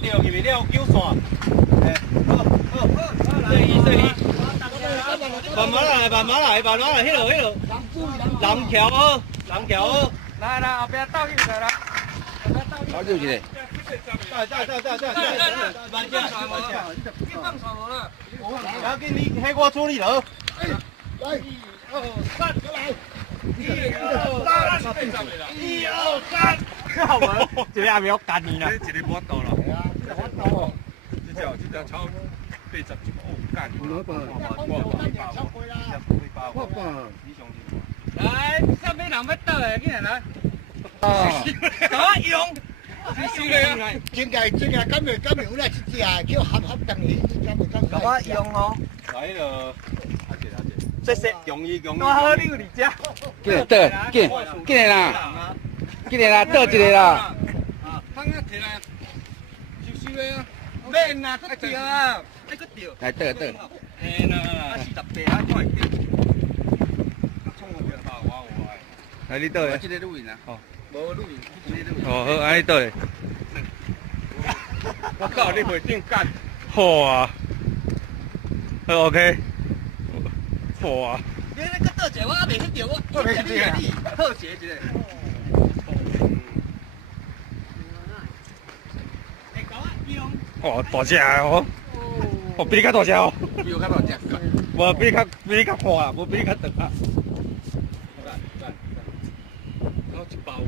掉入去了9线，好，慢慢来，慢慢来，慢慢来，迄落，人桥好，人桥好，来，后边倒去来啦，倒进去。在，慢点，你放船无啦？要紧，你迄我处理了。来，1、2、3，来。1、2、3，好无？一个还没有干你啦。一个无倒啦。系啊，我倒哦。这条超80只，哦，干。来，上面人要倒的，紧来。哦。搞我用。真个，敢袂有来一只叫合当的，敢我用哦。来了。这容易。我好你有二只。进来，倒一个啦。放啊，摕来，收的啊。免啦，搁掉啊，还搁掉。来倒。嘿啦，48啊，快点。来，你倒嘞？这个录音啊。哦。无录音，这个录音。哦，好，安尼倒嘞。我靠，你会顶干。好啊。好 OK。哇！你那个倒一个，我还袂去着，我袂去你特写一个。哦，大只哦！哦，比你较大只哦。比我较大只。无比你较宽啊，无比你较长啊。